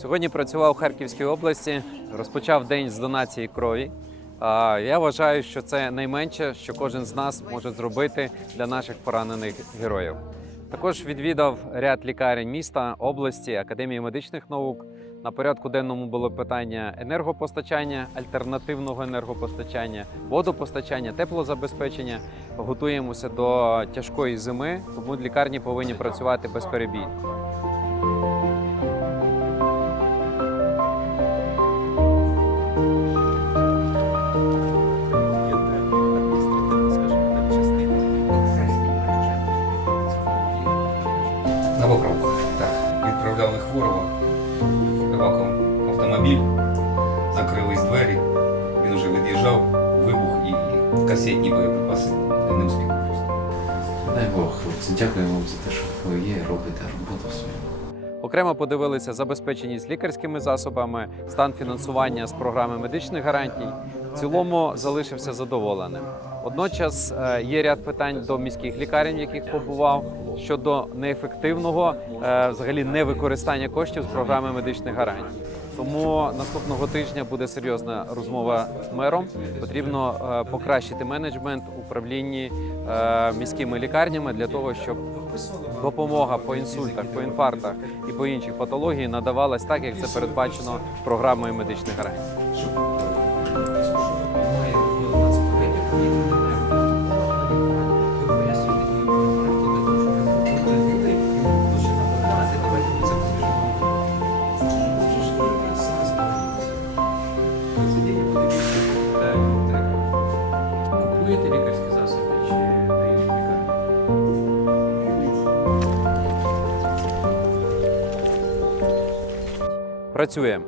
Сьогодні працював в Харківській області, розпочав день з донації крові. Я вважаю, що це найменше, що кожен з нас може зробити для наших поранених героїв. Також відвідав ряд лікарень міста, області, академії медичних наук. На порядку денному було питання енергопостачання, альтернативного енергопостачання, водопостачання, теплозабезпечення. Готуємося до тяжкої зими, тому лікарні повинні працювати безперебійно. Відправляли хворого евакуум автомобіль, закрились двері, він вже від'їжджав, вибух і касетні боєприпаси не встиг просто. Дай Бог, хлопці, дякуємо вам за те, що ви є, робите роботу свою. Окремо подивилися забезпеченість лікарськими засобами, стан фінансування з програми медичних гарантій. В цілому залишився задоволеним. Водночас е, є ряд питань до міських лікарень, в яких побував щодо неефективного е, взагалі невикористання коштів з програми медичних гарантій. Тому наступного тижня буде серйозна розмова з мером. Потрібно е, покращити менеджмент управлінні міськими лікарнями для того, щоб допомога по інсультах, по інфарктах і по інших патології надавалась так, як це передбачено програмою медичних гарантій. Купуєте лікарські засоби чи дають лікарні? Працюємо.